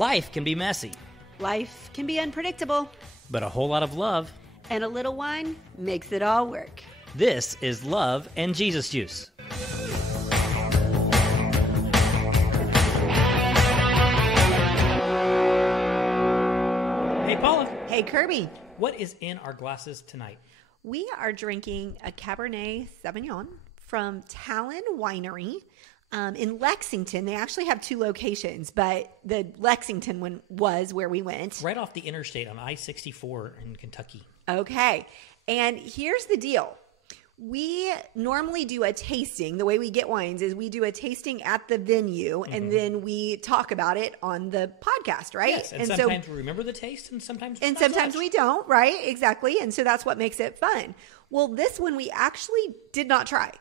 Life can be messy, Life can be unpredictable, but a whole lot of love. and a little wine makes it all work. This is Love and Jesus Juice. Hey, Paula. Hey, Kirby, What is in our glasses tonight? we are drinking a Cabernet Sauvignon from Talon Winery in Lexington. They actually have two locations, but the Lexington one was where we went. Right off the interstate on I-64 in Kentucky. Okay, and here's the deal. We normally do a tasting. The way we get wines is we do a tasting at the venue, and then we talk about it on the podcast, right? Yes, and sometimes we remember the taste, and sometimes we don't, right? Exactly. And so that's what makes it fun. Well, this one we actually did not try.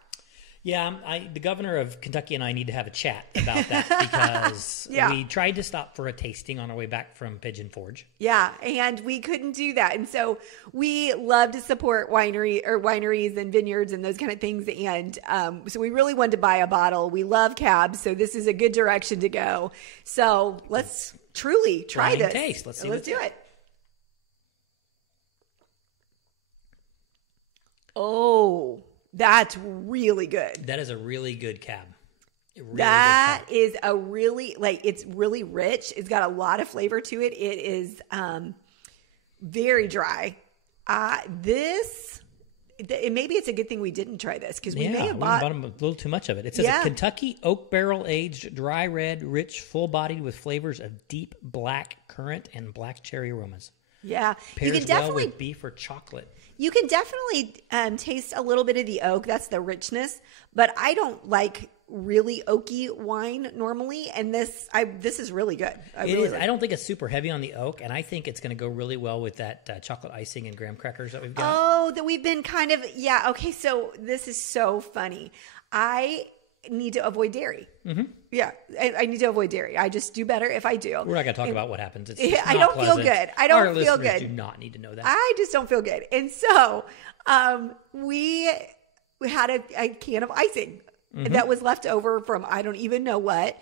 Yeah, the governor of Kentucky and I need to have a chat about that because we tried to stop for a tasting on our way back from Pigeon Forge. Yeah, and we couldn't do that. And so we love to support wineries and vineyards and those kind of things. And so we really wanted to buy a bottle. We love cabs, so this is a good direction to go. So let's truly try this. Taste. Let's see. Let's do it. Oh, that's really good. That is a really good cab. That is a really, it's really rich. It's got a lot of flavor to it. It is very dry. Maybe it's a good thing we didn't try this because we may have bought a little too much of it. It says a Kentucky oak barrel aged, dry red, rich, full bodied with flavors of deep black currant and black cherry aromas. Yeah, Pairs you can definitely well with beef or chocolate. You can definitely taste a little bit of the oak. That's the richness. But I don't like really oaky wine normally, and this is really good. It is. I don't think it's super heavy on the oak, and I think it's going to go really well with that chocolate icing and graham crackers that we've got. Oh, that we've been kind of okay. So this is so funny. I need to avoid dairy. Mm-hmm. Yeah, I need to avoid dairy. I just do better if I do. We're not going to talk about what happens. It's I don't feel good. I don't feel good. Our listeners do not need to know that. I just don't feel good. And so we had a can of icing that was left over from I don't even know what.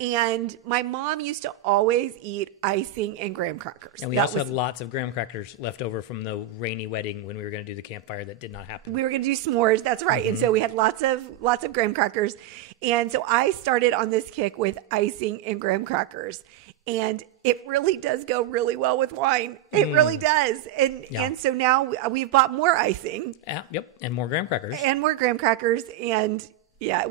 And my mom used to always eat icing and graham crackers. And we also had lots of graham crackers left over from the rainy wedding when we were going to do the campfire that did not happen. We were going to do s'mores. That's right. Mm-hmm. And so we had lots of graham crackers. And so I started on this kick with icing and graham crackers. And it really does go really well with wine. It really does. And so now we've bought more icing. Yep. And more graham crackers. And yeah,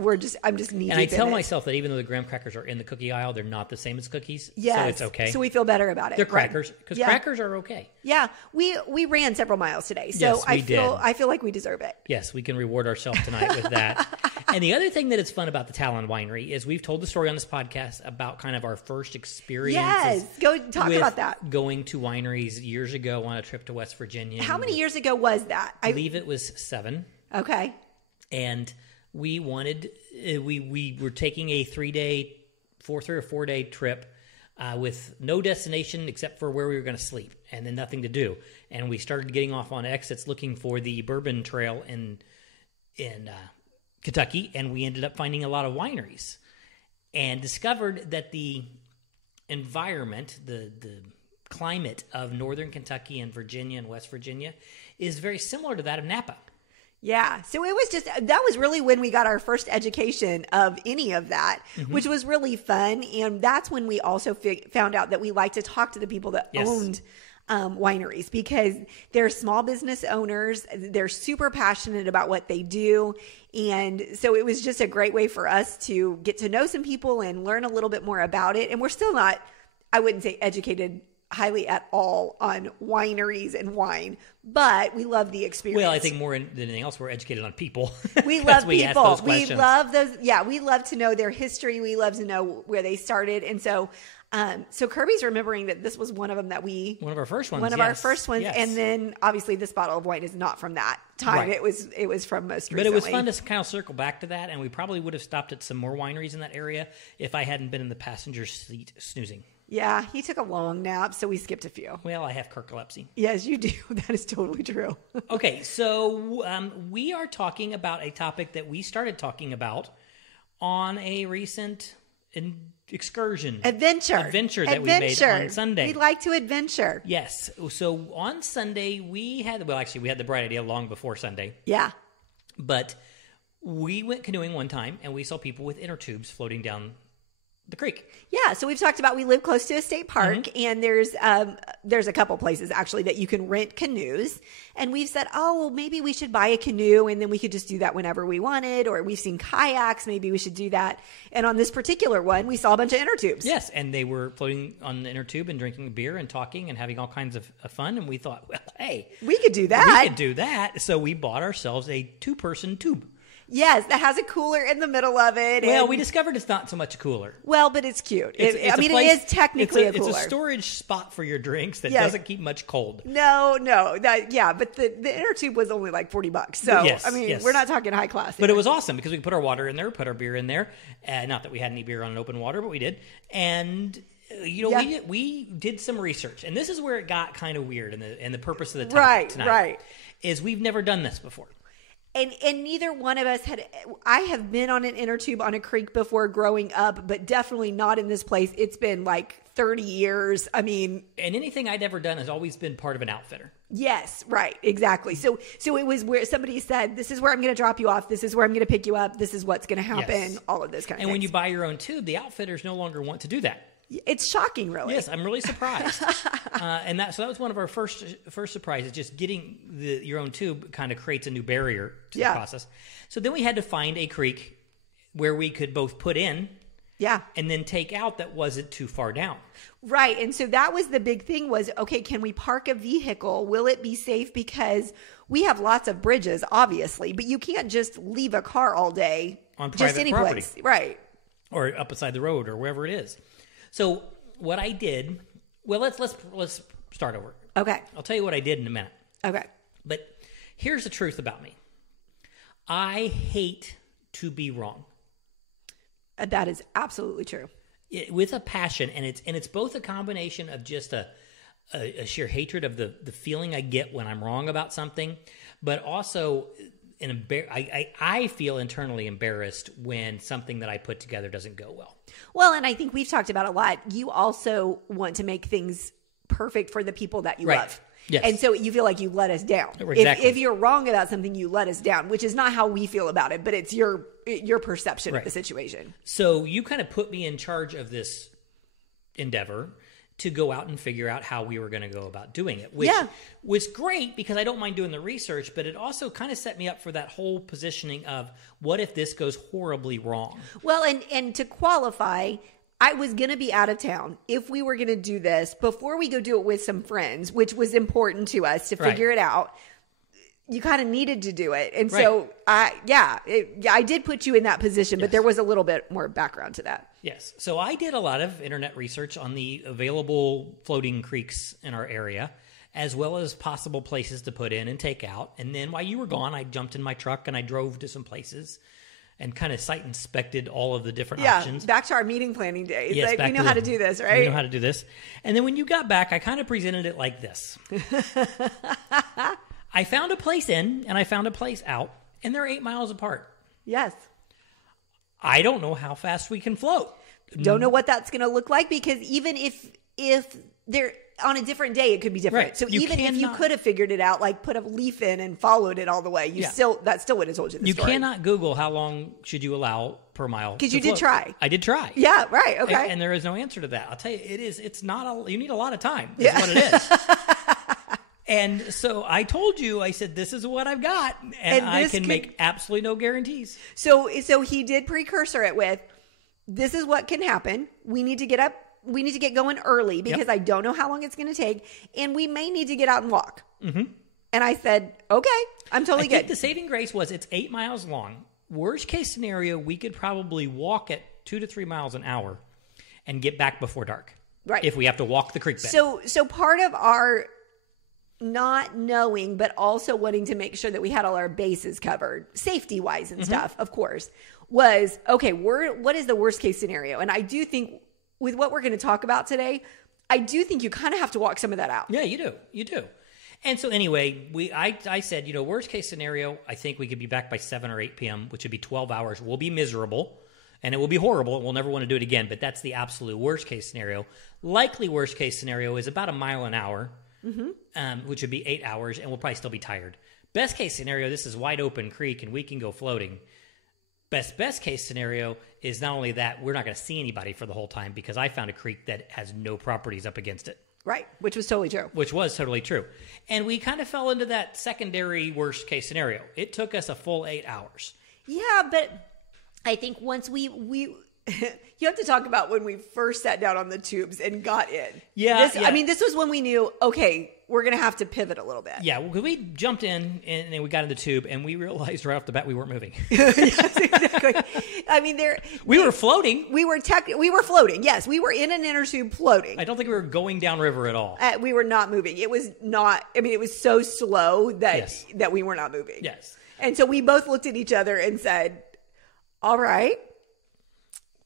I'm just knee deep. And I tell myself that even though the graham crackers are in the cookie aisle, they're not the same as cookies. Yes. So it's okay. So we feel better about it. They're crackers because crackers are okay. Yeah. We ran several miles today. So yes, I feel like we deserve it. Yes, we can reward ourselves tonight with that. And the other thing that is fun about the Talon Winery is we've told the story on this podcast about kind of our first experiences. Yes. Go talk about that. Going to wineries years ago on a trip to West Virginia. How many years ago was that? I believe it was 7. Okay. And we were taking a 3 or 4 day trip with no destination except for where we were going to sleep and then nothing to do. And we started getting off on exits looking for the Bourbon Trail in Kentucky, and we ended up finding a lot of wineries and discovered that the environment, the climate of northern Kentucky and Virginia and West Virginia is very similar to that of Napa. Yeah. So it was that was really when we got our first education of any of that, which was really fun. And that's when we also found out that we like to talk to the people that owned wineries because they're small business owners. They're super passionate about what they do. And so it was just a great way for us to get to know some people and learn a little bit more about it. And we're still not, I wouldn't say educated highly at all on wineries and wine, but we love the experience. Well, I think more than anything else, we're educated on people. We love people. We love those. Yeah, we love to know their history. We love to know where they started. And so Kirby's remembering that this was one of them that one of our first ones. Yes. And then obviously this bottle of wine is not from that time. Right. It was from most recently. But it was fun to kind of circle back to that. And we probably would have stopped at some more wineries in that area if I hadn't been in the passenger seat snoozing. Yeah, he took a long nap, so we skipped a few. Well, I have narcolepsy. Yes, you do. That is totally true. Okay, so we are talking about a topic that we started talking about on a recent excursion. Adventure that we made on Sunday. We like to adventure. Yes. So on Sunday, we had the bright idea long before Sunday. Yeah. But we went canoeing one time, and we saw people with inner tubes floating down the creek. Yeah, so we've talked about we live close to a state park, and there's a couple places actually that you can rent canoes, and we've said, oh, well, maybe we should buy a canoe, and then we could just do that whenever we wanted, or we've seen kayaks, maybe we should do that. And on this particular one, we saw a bunch of inner tubes. Yes, and they were floating on the inner tube and drinking beer and talking and having all kinds of fun, and we thought, well, hey, we could do that. So we bought ourselves a 2-person tube. Yes, that has a cooler in the middle of it. Well, we discovered it's not so much a cooler. Well, but it's cute. It is technically a cooler. It's a storage spot for your drinks that doesn't keep much cold. No. But the inner tube was only like $40. So, we're not talking high class here. But it was awesome because we put our water in there, put our beer in there. Not that we had any beer on an open water, but we did. And... we did some research, and this is where it got kind of weird, and the purpose of the topic tonight is we've never done this before. And neither one of us had. I have been on an inner tube on a creek before growing up, but definitely not in this place. It's been like 30 years. I mean, and anything I'd ever done has always been part of an outfitter. Yes, right, exactly. So it was where somebody said, "This is where I'm going to drop you off. This is where I'm going to pick you up. This is what's going to happen." Yes. All of this kind of. And when you buy your own tube, the outfitters no longer want to do that. It's shocking, really. Yes, I'm really surprised. And that was one of our first surprises. Just getting your own tube kind of creates a new barrier to the process. So then we had to find a creek where we could both put in, and then take out that wasn't too far down. Right, and so that was the big thing was, okay, can we park a vehicle? Will it be safe? Because we have lots of bridges, obviously, but you can't just leave a car all day on private property, place. Right? Or up beside the road or wherever it is. So what I did, well, let's start over. Okay. I'll tell you what I did in a minute. Okay. But here's the truth about me. I hate to be wrong. That is absolutely true. With a passion, and it's both a combination of just a sheer hatred of the feeling I get when I'm wrong about something, but also I feel internally embarrassed when something that I put together doesn't go well. Well, and I think we've talked about a lot. You also want to make things perfect for the people that you love. Yes. And so you feel like you let us down. Exactly. If you're wrong about something, you let us down, which is not how we feel about it, but it's your perception of the situation. So you kind of put me in charge of this endeavor to go out and figure out how we were going to go about doing it, which was great because I don't mind doing the research, but it also kind of set me up for that whole positioning of what if this goes horribly wrong? Well, and to qualify, I was going to be out of town if we were going to do this before we go do it with some friends, which was important to us to figure it out. You kind of needed to do it. And so I did put you in that position, but there was a little bit more background to that. Yes. So I did a lot of internet research on the available floating creeks in our area, as well as possible places to put in and take out. And then while you were gone, I jumped in my truck and I drove to some places and kind of site inspected all of the different options. Back to our meeting planning days. Yes, we know how to do this, right? We know how to do this. And then when you got back, I kind of presented it like this. I found a place in and I found a place out, and they're 8 miles apart. Yes. I don't know how fast we can float. Don't know what that's going to look like, because even if they're on a different day, it could be different. Right. So if you could have figured it out, like put a leaf in and followed it all the way, that still would have told you the story. You cannot Google how long should you allow per mile. Because you did try. I did try. Yeah, right. Okay. And there is no answer to that. I'll tell you, you need a lot of time. That's what it is. And so I told you, I said, this is what I've got, and I can make absolutely no guarantees. So he did precursor it with, this is what can happen. We need to get up. We need to get going early because I don't know how long it's going to take, and we may need to get out and walk. Mm-hmm. And I said, okay, I'm totally good. I think the saving grace was it's 8 miles long. Worst case scenario, we could probably walk at 2 to 3 miles an hour and get back before dark. Right. If we have to walk the creek bed. So part of our not knowing, but also wanting to make sure that we had all our bases covered, safety-wise and stuff, of course, was, okay, what is the worst case scenario? And I do think with what we're going to talk about today, I do think you kind of have to walk some of that out. Yeah, you do. And so anyway, I said, worst case scenario, I think we could be back by 7 or 8 p.m., which would be 12 hours. We'll be miserable. And it will be horrible, and we'll never want to do it again, but that's the absolute worst case scenario. Likely worst case scenario is about a mile an hour, which would be 8 hours, and we'll probably still be tired. Best case scenario, this is wide open creek, and we can go floating. Best case scenario is not only that, we're not going to see anybody for the whole time because I found a creek that has no properties up against it. Right, which was totally true. Which was totally true. And we kind of fell into that secondary worst case scenario. It took us a full 8 hours. Yeah, but I think once we you have to talk about when we first sat down on the tubes and got in. Yeah, I mean, this was when we knew, okay, we're going to have to pivot a little bit. Yeah, well, we jumped in and then we got in the tube and we realized right off the bat we weren't moving. Yes, exactly. I mean, we were floating. We were floating. Yes, we were in an inner tube floating. I don't think we were going downriver at all. We were not moving. It was not. I mean, it was so slow that we were not moving. Yes. And so we both looked at each other and said, "All right,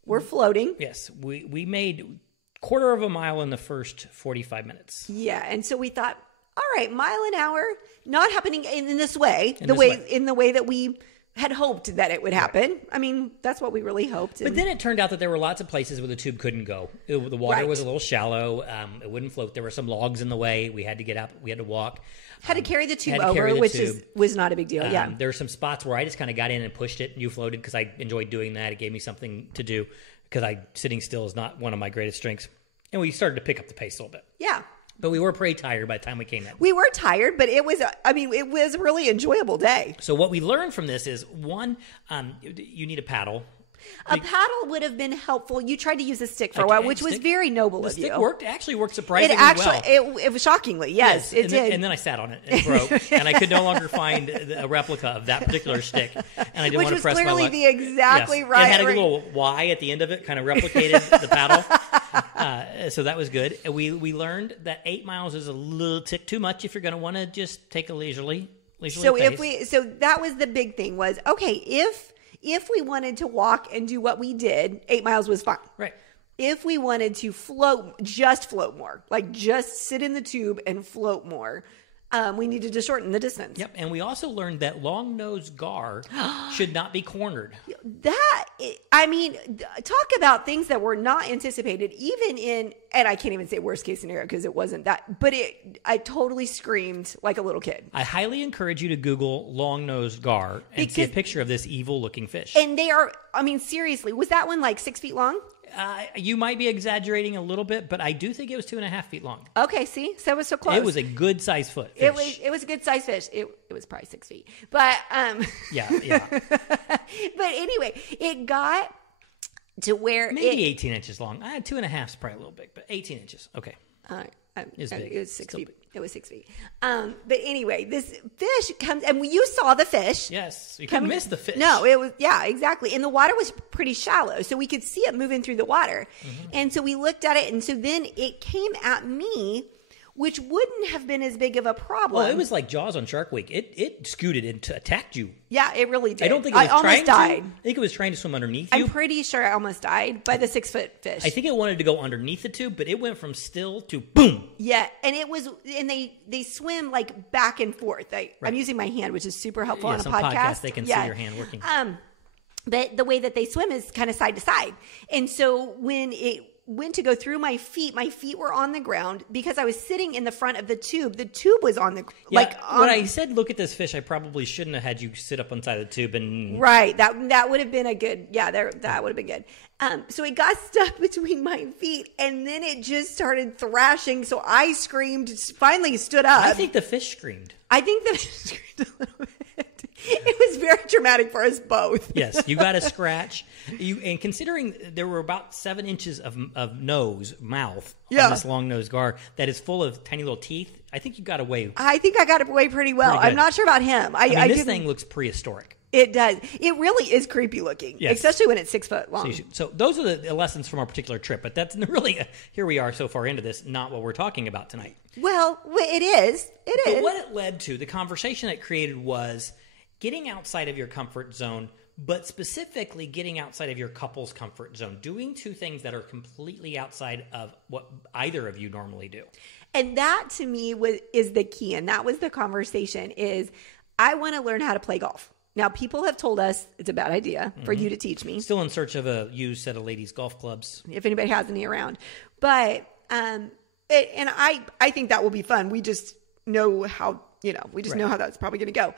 we're floating." Yes, we made quarter of a mile in the first 45 minutes. Yeah, and so we thought, all right, mile an hour, not happening in this way, in the way that we had hoped that it would happen. Right. I mean, that's what we really hoped. But then it turned out that there were lots of places where the tube couldn't go. The water was a little shallow. It wouldn't float. There were some logs in the way. We had to get up. We had to walk. Had to carry the tube over, which was not a big deal. Yeah, there were some spots where I just kind of got in and pushed it, and you floated because I enjoyed doing that. It gave me something to do because sitting still is not one of my greatest strengths. And we started to pick up the pace a little bit. Yeah. But we were pretty tired by the time we came in. We were tired, but it was a really enjoyable day. So what we learned from this is, one, you need a paddle. A paddle would have been helpful. You tried to use a stick for a while, which was very noble of you. The stick actually worked surprisingly well. It was shockingly, yes, it did. And then I sat on it and it broke, and I could no longer find a replica of that particular stick. And I didn't want to press my luck. Which was clearly the exactly right. It had a little Y at the end of it, kind of replicated the paddle. So that was good. We learned that 8 miles is a little tick too much if you're going to want to just take a leisurely pace. So that was the big thing was, okay, if we wanted to walk and do what we did, 8 miles was fine. Right. If we wanted to float more, like just sit in the tube and float more, we needed to shorten the distance. Yep. And we also learned that long-nosed gar should not be cornered. Talk about things that were not anticipated, even in, and I can't even say worst case scenario because it wasn't that, but I totally screamed like a little kid. I highly encourage you to Google long-nosed gar and see a picture of this evil-looking fish. And they are, seriously, was that one like 6 feet long? You might be exaggerating a little bit, but I do think it was 2.5 feet long. Okay, see? So it was so close. It was a good size fish. It was a good size fish. It was probably 6 feet. But yeah. But anyway, it got to where maybe 18 inches long. 2.5 is probably a little big, but 18 inches. Okay. It was 6 feet. It was 6 feet. But anyway, this fish comes, and you saw the fish. Yes, you couldn't miss the fish. No, it was, exactly. And the water was pretty shallow, so we could see it moving through the water. Mm-hmm. And so we looked at it, and so then it came at me, which wouldn't have been as big of a problem. Well, it was like Jaws on Shark Week. It scooted and attacked you. Yeah, it really did. I don't think it was almost died. I think it was trying to swim underneath you. I'm pretty sure I almost died by the 6-foot fish. I think it wanted to go underneath the tube, but it went from still to boom. Yeah, and they swim like back and forth. I'm using my hand, which is super helpful on a podcast. They can see your hand working. But the way that they swim is kind of side to side. And so when it went to go through my feet were on the ground because I was sitting in the front of the tube. The tube was on the when I said look at this fish, I probably shouldn't have had you sit up inside the tube and right. That would have been a good that would have been good. So it got stuck between my feet, and then it just started thrashing. So I screamed, finally stood up. I think the fish screamed. I think the fish screamed a little bit. It was very dramatic for us both. Yes, you got a scratch. And considering there were about 7 inches of mouth on this long-nosed gar that is full of tiny little teeth, I think you got away. I think I got away pretty well. I'm not sure about him. This thing looks prehistoric. It does. It really is creepy looking, especially when it's 6 foot long. So those are the lessons from our particular trip, but that's really, here we are so far into this, not what we're talking about tonight. Well, it is. But what it led to, the conversation it created was getting outside of your comfort zone, but specifically getting outside of your couple's comfort zone, doing two things that are completely outside of what either of you normally do. And that to me is the key. And that was the conversation is I want to learn how to play golf. Now, people have told us it's a bad idea for you to teach me. Still in search of a used set of ladies' golf clubs. If anybody has any around. But, and I think that will be fun. We just know how, know how that's probably going to go.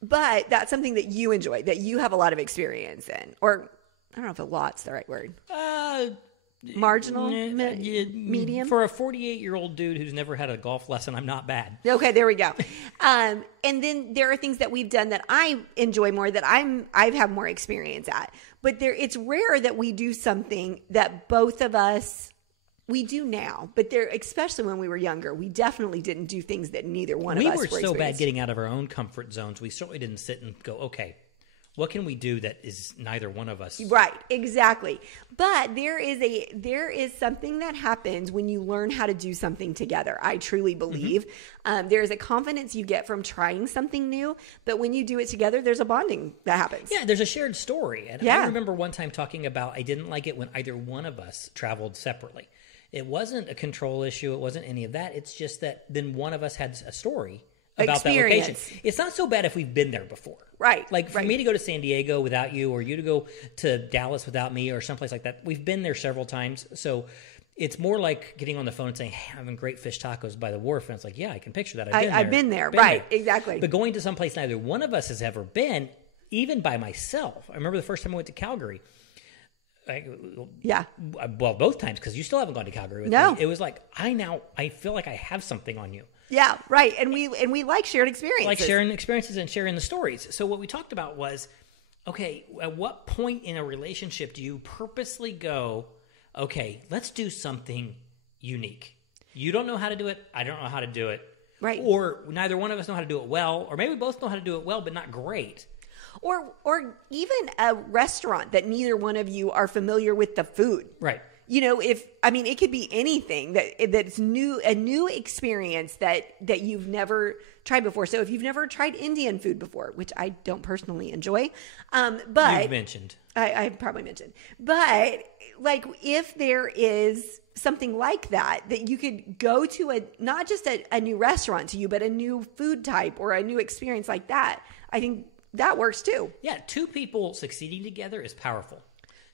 But that's something that you enjoy, that you have a lot of experience in. Or, I don't know if a lot's the right word. Marginal? Medium? For a 48-year-old dude who's never had a golf lesson, I'm not bad. Okay, there we go. And then there are things that we've done that I enjoy more, that I have more experience at. But it's rare that we do something that both of us, we do now. But especially when we were younger, we definitely didn't do things that neither one of us were so bad getting out of our own comfort zones. We certainly didn't sit and go, okay, what can we do that is neither one of us? Right, exactly. But there is something that happens when you learn how to do something together. I truly believe there is a confidence you get from trying something new, but when you do it together, there's a bonding that happens. Yeah, there's a shared story. And I remember one time talking about I didn't like it when either one of us traveled separately. It wasn't a control issue. It wasn't any of that. It's just that then one of us had a story about that location. It's not so bad if we've been there before. Right. Like for me to go to San Diego without you, or you to go to Dallas without me, or someplace like that, we've been there several times. So it's more like getting on the phone and saying, hey, I'm having great fish tacos by the wharf. And it's like, yeah, I can picture that. I've been there. Right. Exactly. But going to someplace neither one of us has ever been, even by myself. I remember the first time I went to Calgary. Well, both times, because you still haven't gone to Calgary with me. It was like, I feel like I have something on you. Yeah, right. And we like shared experiences. Like sharing experiences and sharing the stories. So what we talked about was, okay, at what point in a relationship do you purposely go, okay, let's do something unique? You don't know how to do it. I don't know how to do it. Right. Or neither one of us know how to do it well. Or maybe we both know how to do it well, but not great. Or even a restaurant that neither one of you are familiar with the food. Right. It could be anything that's new, a new experience that you've never tried before. So if you've never tried Indian food before, which I don't personally enjoy, but you've mentioned, I probably mentioned, but like if there is something like that you could go to not just a new restaurant to you, but a new food type or a new experience like that, I think that works too. Yeah, two people succeeding together is powerful.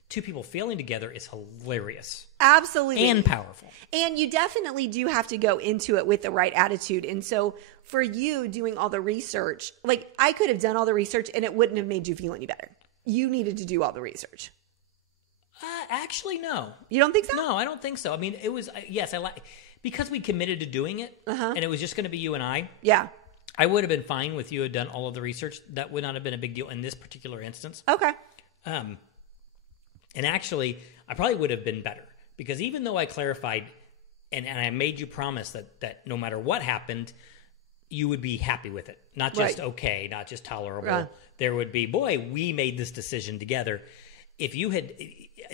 Two people failing together is hilarious. Absolutely. And powerful. And you definitely do have to go into it with the right attitude. And so for you doing all the research, like I could have done all the research and it wouldn't have made you feel any better. You needed to do all the research. Actually, no. You don't think so? No, I don't think so. I mean, it was, yes, because we committed to doing it and it was just going to be you and I. Yeah. I would have been fine with you had done all of the research. That would not have been a big deal in this particular instance. Okay. And actually, I probably would have been better because even though I clarified and I made you promise that no matter what happened, you would be happy with it. Not just okay, not just tolerable. There would be, boy, we made this decision together. If you had,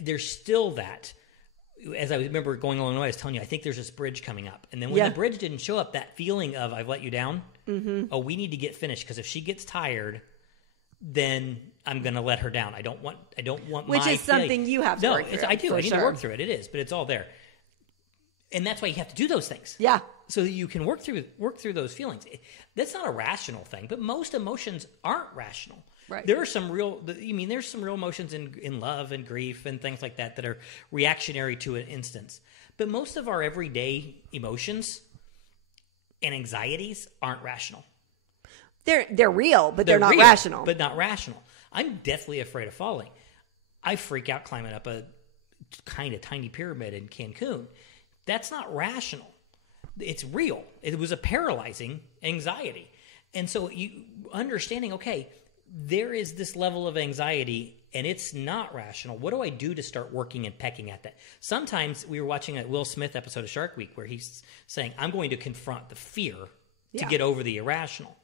there's still that. As I remember going along the way, I was telling you, I think there's this bridge coming up. And then when the bridge didn't show up, that feeling of I've let you down, we need to get finished because if she gets tired, then I'm going to let her down. I don't want Which is something you have to work through. I do. I need to work through it. It is, but it's all there. And that's why you have to do those things. Yeah. So that you can work through those feelings. That's not a rational thing, but most emotions aren't rational. Right. There are some real emotions in love and grief and things like that are reactionary to an instance. But most of our everyday emotions and anxieties aren't rational. They're real, but they're not real, rational. But not rational. I'm deathly afraid of falling. I freak out climbing up a kind of tiny pyramid in Cancun. That's not rational. It's real. It was a paralyzing anxiety. And so you understanding, okay, there is this level of anxiety and it's not rational. What do I do to start working and pecking at that? Sometimes we were watching a Will Smith episode of Shark Week where he's saying, I'm going to confront the fear to get over the irrational.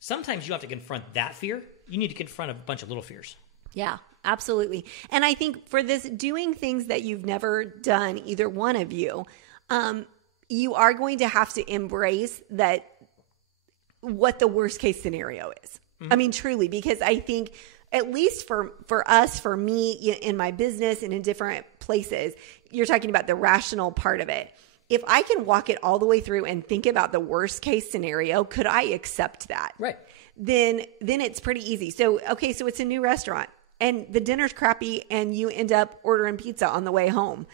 Sometimes you have to confront that fear. You need to confront a bunch of little fears. Yeah, absolutely. And I think for this, doing things that you've never done, either one of you, you are going to have to embrace that what the worst case scenario is. I mean, truly, because I think at least for us, for me in my business and in different places, you're talking about the rational part of it. If I can walk it all the way through and think about the worst case scenario, could I accept that? Right. then it's pretty easy. So, okay, so it's a new restaurant and the dinner's crappy and you end up ordering pizza on the way home.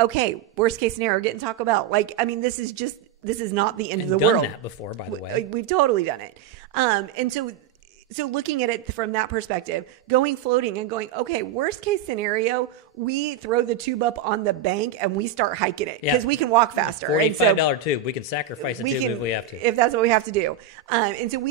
Okay, worst case scenario, getting Taco Bell. Like, I mean, this is not the end of the world. We've done that before, by the way. We've totally done it. And so looking at it from that perspective, going floating and going, okay, worst case scenario, we throw the tube up on the bank and we start hiking it because we can walk faster. $45 tube. We can sacrifice a tube if we have to. If that's what we have to do. And so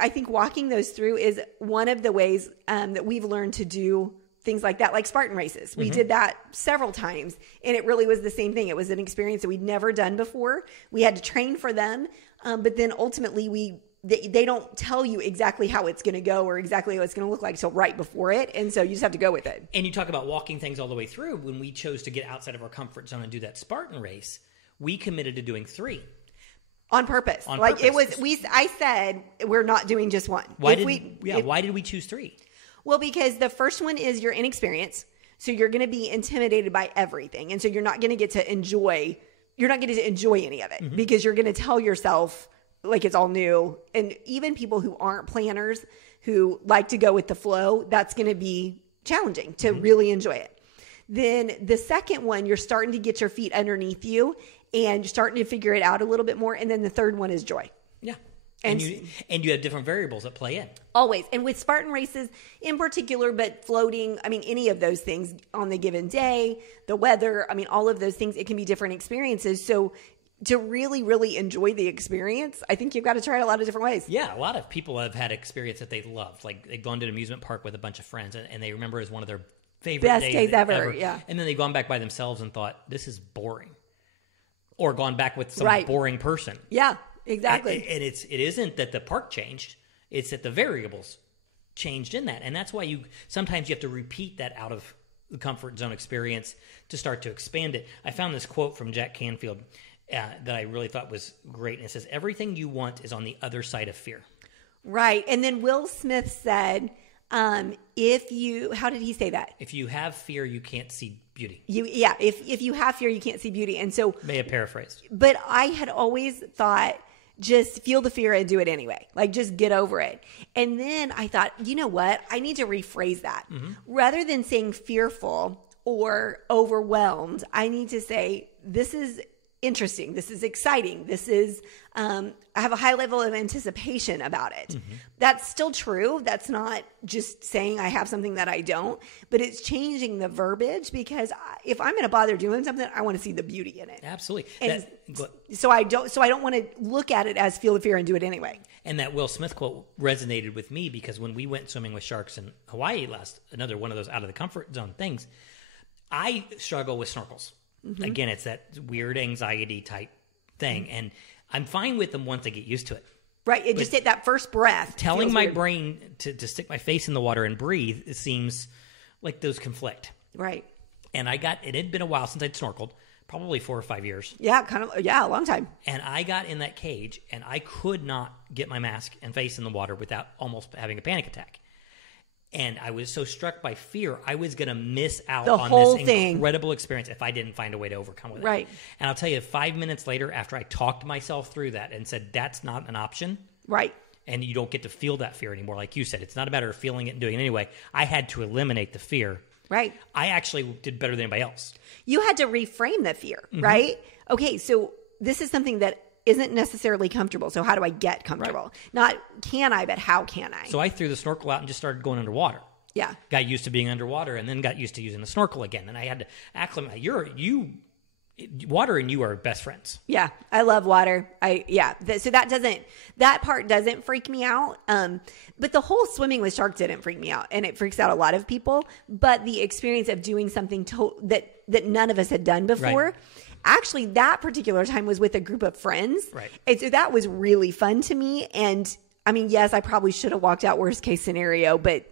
I think walking those through is one of the ways that we've learned to do things like that, like Spartan races. We did that several times and it really was the same thing. It was an experience that we'd never done before. We had to train for them. But then ultimately they don't tell you exactly how it's going to go or exactly what it's going to look like till right before it. And so you just have to go with it. And you talk about walking things all the way through. When we chose to get outside of our comfort zone and do that Spartan race, we committed to doing 3. On purpose. I said, we're not doing just one. Why did we choose 3? Well, because the first one is you're inexperienced. So you're going to be intimidated by everything. And so you're not going to get to enjoy any of it because you're going to tell yourself, like it's all new. And even people who aren't planners, who like to go with the flow, that's going to be challenging to really enjoy it. Then the second one, you're starting to get your feet underneath you and you're starting to figure it out a little bit more. And then the third one is joy. Yeah. And you have different variables that play in. Always. And with Spartan races in particular, but floating, I mean, any of those things on the given day, the weather, I mean, all of those things, it can be different experiences. So to really, really enjoy the experience, I think you've got to try it a lot of different ways. Yeah, a lot of people have had experience that they loved. Like they've gone to an amusement park with a bunch of friends and they remember it as one of their favorite best days ever. Yeah. And then they've gone back by themselves and thought, this is boring. Or gone back with some boring person. Yeah, exactly. And it isn't that the park changed. It's that the variables changed in that. And that's why sometimes you have to repeat that out of the comfort zone experience to start to expand it. I found this quote from Jack Canfield that I really thought was great. And it says, everything you want is on the other side of fear. Right. And then Will Smith said, how did he say that? If you have fear, you can't see beauty. If you have fear, you can't see beauty. And so may have paraphrased. But I had always thought, just feel the fear and do it anyway. Like just get over it. And then I thought, you know what? I need to rephrase that. Rather than saying fearful or overwhelmed, I need to say, this is interesting. This is exciting. This is, I have a high level of anticipation about it. That's still true. That's not just saying I have something that I don't, but it's changing the verbiage because if I'm going to bother doing something, I want to see the beauty in it. Absolutely. And so I don't want to look at it as feel the fear and do it anyway. And that Will Smith quote resonated with me because when we went swimming with sharks in Hawaii another one of those out of the comfort zone things, I struggle with snorkels. Again, it's that weird anxiety type thing. And I'm fine with them once I get used to it. Right. It just hit that first breath. Telling my brain to stick my face in the water and breathe, it seems like those conflict. Right. And it had been a while since I'd snorkeled, probably 4 or 5 years. Yeah, a long time. And I got in that cage and I could not get my mask and face in the water without almost having a panic attack. And I was so struck by fear, I was going to miss out on this incredible experience if I didn't find a way to overcome it. Right. And I'll tell you, 5 minutes later, after I talked myself through that and said, that's not an option. Right. And you don't get to feel that fear anymore. Like you said, it's not a matter of feeling it and doing it anyway. I had to eliminate the fear. Right. I actually did better than anybody else. You had to reframe the fear, right? Okay, so this is something that isn't necessarily comfortable. So how do I get comfortable? Right. Not can I, but how can I? So I threw the snorkel out and just started going underwater. Yeah. Got used to being underwater and then got used to using the snorkel again. And I had to acclimate. Water and you are best friends. Yeah. I love water. So that part doesn't freak me out. But the whole swimming with sharks didn't freak me out. And it freaks out a lot of people. But the experience of doing something that none of us had done before. Right. Actually, that particular time was with a group of friends. Right. And so that was really fun to me. And I mean, yes, I probably should have walked out worst case scenario, but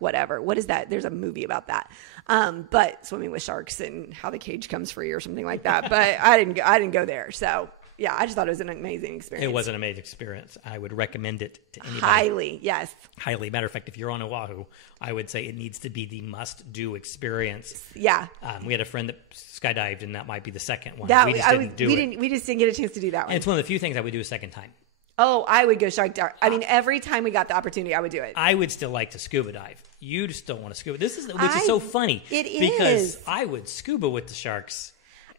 whatever. What is that? There's a movie about that. But swimming with sharks and how the cage comes free or something like that. But I didn't go there. So yeah, I just thought it was an amazing experience. It was an amazing experience. I would recommend it to anybody. Highly, yes. Highly. Matter of fact, if you're on Oahu, I would say it needs to be the must-do experience. Yeah. We had a friend that skydived, and that might be the second one. We just didn't get a chance to do that one. And it's one of the few things I would do a second time. Oh, I would go shark dive. I mean, every time we got the opportunity, I would do it. I would still like to scuba dive. You just don't want to scuba. Which is so funny. It is. Because I would scuba with the sharks.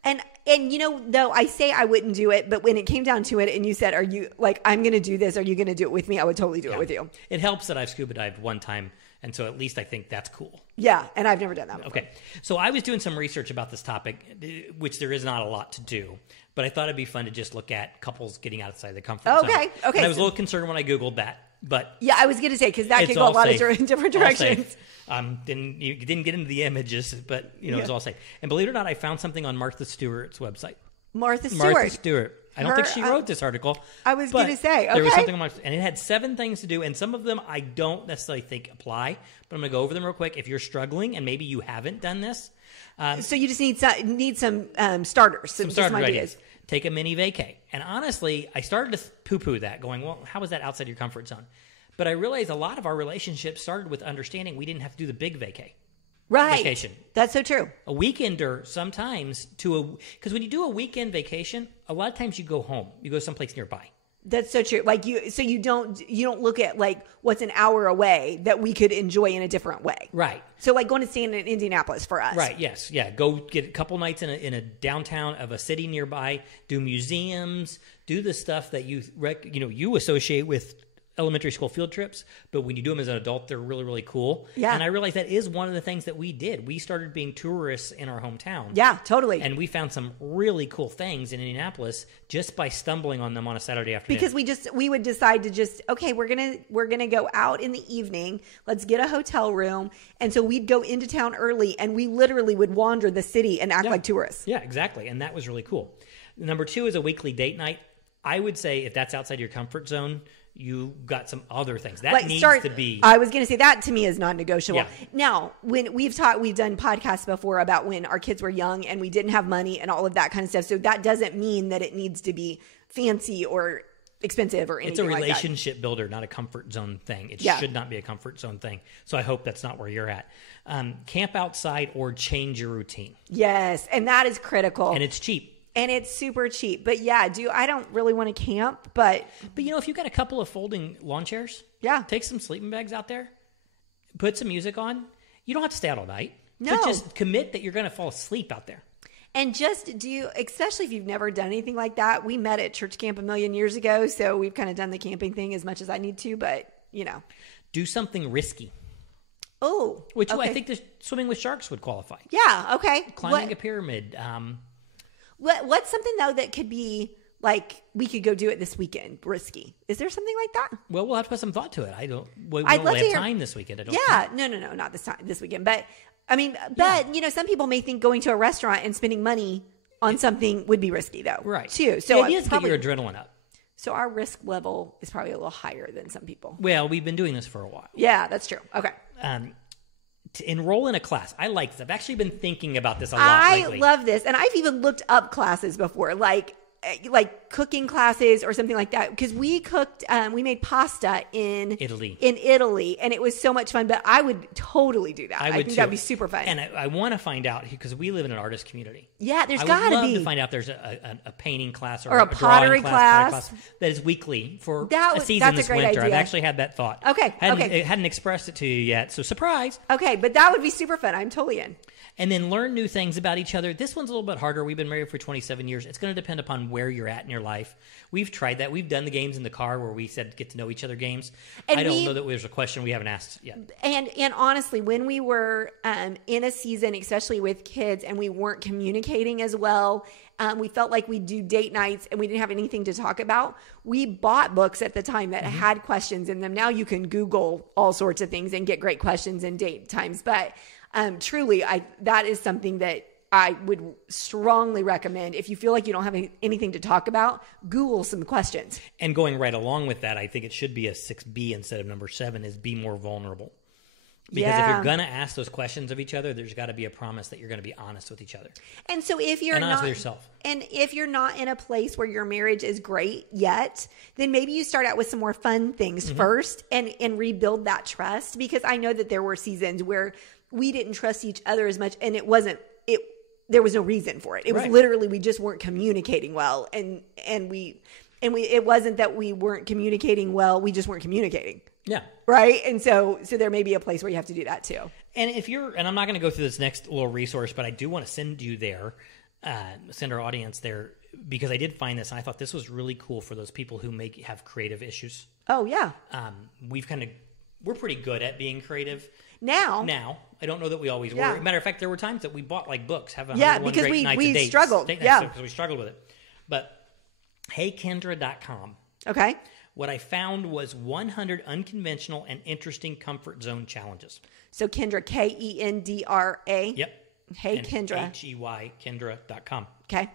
And you know, though I say I wouldn't do it, but when it came down to it and you said, are you like, I'm going to do this, are you going to do it with me? I would totally do it with you. It helps that I've scuba dived one time. And so at least I think that's cool. Yeah. And I've never done that before. Okay. So I was doing some research about this topic, which there is not a lot to do. But I thought it'd be fun to just look at couples getting outside the comfort zone. Okay. And I was a little concerned when I Googled that. But yeah, I was going to say, because that could go a lot of different directions. You didn't get into the images, but it was all safe. And believe it or not, I found something on Martha Stewart's website. Martha Stewart. I don't think she wrote this article. I was going to say, okay. There was something on and it had 7 things to do, and some of them I don't necessarily think apply, but I'm going to go over them real quick. If you're struggling, and maybe you haven't done this. So you just need some starters, some ideas. Take a mini vacay. And honestly, I started to poo-poo that, going, well, how is that outside your comfort zone? But I realized a lot of our relationships started with understanding we didn't have to do the big vacay. Right. Vacation. That's so true. A weekender sometimes because when you do a weekend vacation, a lot of times you go home. You go someplace nearby. That's so true. Like you don't look at like what's an hour away that we could enjoy in a different way. Right. So like going to stay in Indianapolis for us. Right. Yes. Yeah. Go get a couple nights in a downtown of a city nearby. Do museums. Do the stuff that you associate with elementary school field trips, but when you do them as an adult, they're really, really cool. Yeah. And I realized that is one of the things that we did. We started being tourists in our hometown. Yeah, totally. And we found some really cool things in Indianapolis just by stumbling on them on a Saturday afternoon. Because we would decide to just, okay, we're gonna go out in the evening. Let's get a hotel room. And so we'd go into town early, and we literally would wander the city and act like tourists. Yeah, exactly. And that was really cool. Number 2 is a weekly date night. I would say if that's outside your comfort zone, you got some other things that needs to be. I was going to say that to me is non-negotiable. Yeah. Now, when we've done podcasts before about when our kids were young and we didn't have money and all of that kind of stuff. So that doesn't mean that it needs to be fancy or expensive or anything. It's a relationship builder, not a comfort zone thing. It should not be a comfort zone thing. So I hope that's not where you're at. Camp outside or change your routine. Yes, and that is critical. And it's cheap. And it's super cheap. But yeah, I don't really want to camp, but if you've got a couple of folding lawn chairs, take some sleeping bags out there, put some music on. You don't have to stay out all night. No. But just commit that you're going to fall asleep out there. And just especially if you've never done anything like that. We met at church camp a million years ago, so we've kind of done the camping thing as much as I need to, but do something risky. Oh, which I think the swimming with sharks would qualify. Yeah. Okay. Climbing a pyramid. What's something though that could be like we could go do it this weekend? Risky. Is there something like that? Well, we'll have to put some thought to it. We don't I'd love really to have time this weekend. No, not this weekend. But I mean, some people may think going to a restaurant and spending money on something would be risky though. Right. Too. So the idea is to get your adrenaline up. So our risk level is probably a little higher than some people. Well, we've been doing this for a while. Yeah, that's true. Okay. To enroll in a class. I like this. I've actually been thinking about this a lot lately. I love this. And I've even looked up classes before, like cooking classes or something like that. Because we made pasta in Italy, and it was so much fun. But I would totally do that. I think that'd be super fun. And I want to find out, because we live in an artist community. Yeah, there's got to be. I would love to find out if there's a painting class or a pottery class that is weekly for a season this winter. Idea. I've actually had that thought. Okay. Hadn't expressed it to you yet, so surprise. Okay, but that would be super fun. I'm totally in. And then learn new things about each other. This one's a little bit harder. We've been married for 27 years. It's going to depend upon where you're at in your life. We've tried that. We've done the games in the car where we said get to know each other games. And I don't know that there's a question we haven't asked yet. And honestly, when we were in a season, especially with kids, and we weren't communicating as well, we felt like we'd do date nights and we didn't have anything to talk about. We bought books at the time that had questions in them. Now you can Google all sorts of things and get great questions and date times. But truly, that is something that I would strongly recommend. If you feel like you don't have anything to talk about, Google some questions. And going right along with that, I think it should be a 6B instead of number 7 is be more vulnerable. Because if you're going to ask those questions of each other, there's got to be a promise that you're going to be honest with each other. And so if you're honest with yourself. And if you're not in a place where your marriage is great yet, then maybe you start out with some more fun things first and rebuild that trust. Because I know that there were seasons where we didn't trust each other as much, and there was no reason for it. It was literally we just weren't communicating well, and And it wasn't that we weren't communicating well. We just weren't communicating. Yeah. Right. And so there may be a place where you have to do that too. And and I'm not going to go through this next little resource, but I do want to send you there, send our audience there, because I did find this and I thought this was really cool for those people who have creative issues. Oh yeah. We're pretty good at being creative. Now, I don't know that we always were. Matter of fact, there were times that we bought like books, have 101 because great nights we of dates. struggled. Because we struggled with it. But heykendra.com. Okay. What I found was 100 unconventional and interesting comfort zone challenges. So Kendra, Kendra. Yep. Hey, Kendra. Hey, Kendra.com. Okay.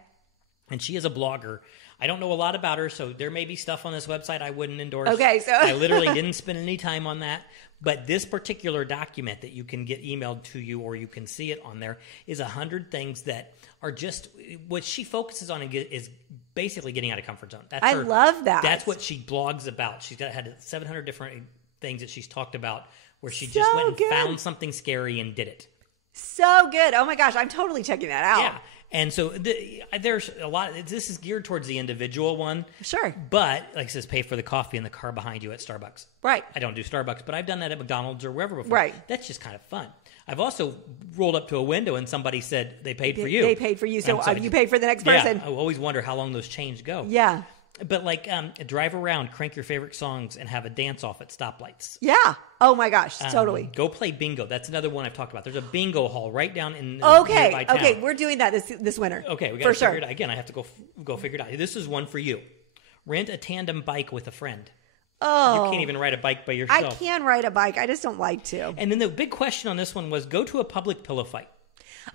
And she is a blogger. I don't know a lot about her, so there may be stuff on this website I wouldn't endorse. Okay, so I literally didn't spend any time on that. But this particular document that you can get emailed to you or you can see it on there is 100 things that are just what she focuses on is basically getting out of comfort zone. I love that. That's what she blogs about. She's had 700 different things that she's talked about where she just went and found something scary and did it. So good. Oh my gosh, I'm totally checking that out. Yeah. And so there's a lot. This is geared towards the individual one. Sure. But, like it says, pay for the coffee in the car behind you at Starbucks. Right. I don't do Starbucks, but I've done that at McDonald's or wherever before. Right. That's just kind of fun. I've also rolled up to a window and somebody said they paid for you. They paid for you, so you paid for the next person. Yeah, I always wonder how long those chains go. Yeah. But like drive around, crank your favorite songs, and have a dance-off at stoplights. Yeah. Oh, my gosh. Totally. Go play bingo. That's another one I've talked about. There's a bingo hall right down in nearby town. Okay, we're doing that this winter. Okay, we got to figure it out. Again, I have to go figure it out. This is one for you. Rent a tandem bike with a friend. Oh. You can't even ride a bike by yourself. I can ride a bike. I just don't like to. And then the big question on this one was go to a public pillow fight.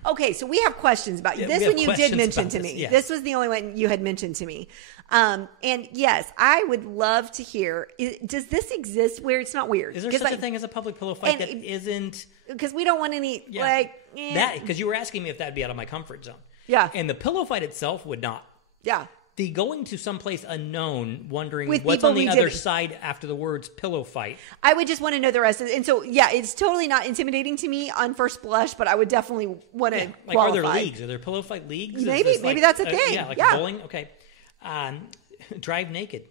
Okay, so we have questions about you. This one you did mention to me. Yes. This was the only one you had mentioned to me. And yes, I would love to hear, does this exist where it's not weird? Is there such a thing as a public pillow fight that isn't? Because we don't want any, because you were asking me if that would be out of my comfort zone. Yeah. And the pillow fight itself would not. Yeah. The going to someplace unknown, wondering with what's on the other side after the words pillow fight. I would just want to know the rest of it. And so, yeah, it's totally not intimidating to me on first blush, but I would definitely want to qualify. Are there leagues? Are there pillow fight leagues? Maybe that's a thing. Bowling? Okay. Drive naked.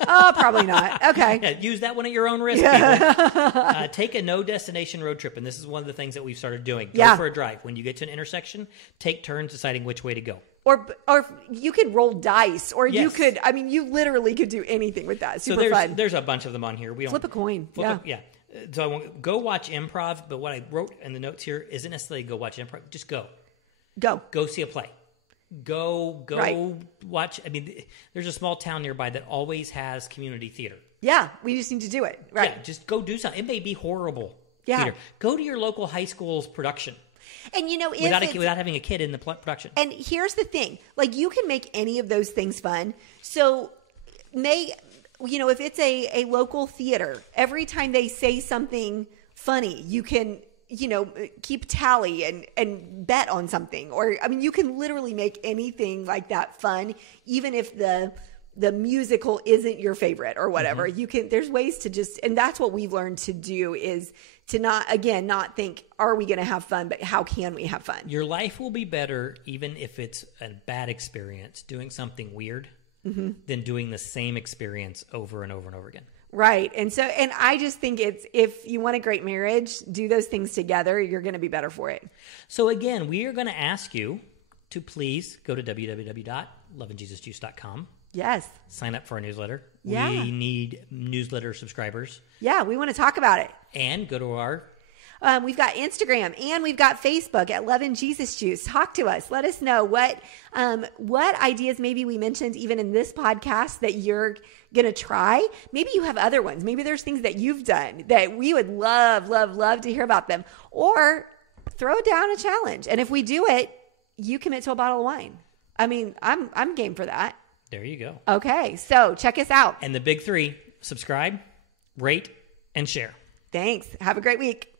Probably not. Okay. Yeah, use that one at your own risk, people. Take a no-destination road trip, and this is one of the things that we've started doing. Go for a drive. When you get to an intersection, take turns deciding which way to go. Or you could roll dice, or you could, you literally could do anything with that. Super fun. There's a bunch of them on here. We don't flip a coin. So I won't go watch improv, but what I wrote in the notes here isn't necessarily go watch improv. Just go. Go see a play. Go watch. There's a small town nearby that always has community theater. Yeah, we just need to do it. Right. Yeah, just go do something. It may be horrible. Yeah. Theater. Go to your local high school's production. And without having a kid in the production. And here's the thing, you can make any of those things fun. So if it's a local theater, every time they say something funny, you can, keep tally and bet on something. Or, you can literally make anything like that fun, even if the musical isn't your favorite or whatever. Mm-hmm. There's ways to and that's what we've learned to do is to not think, are we going to have fun, but how can we have fun? Your life will be better, even if it's a bad experience, doing something weird than doing the same experience over and over and over again. Right. And I just think if you want a great marriage, do those things together, you're going to be better for it. So again, we are going to ask you to please go to www.loveandjesusjuice.com. Yes. Sign up for our newsletter. Yeah. We need newsletter subscribers. Yeah, we want to talk about it. And go to our... we've got Instagram and we've got Facebook at Love and Jesus Juice. Talk to us. Let us know what ideas maybe we mentioned even in this podcast that you're going to try. Maybe you have other ones. Maybe there's things that you've done that we would love, love, love to hear about them. Or throw down a challenge. And if we do it, you commit to a bottle of wine. I'm game for that. There you go. Okay, so check us out. And the big 3, subscribe, rate, and share. Thanks. Have a great week.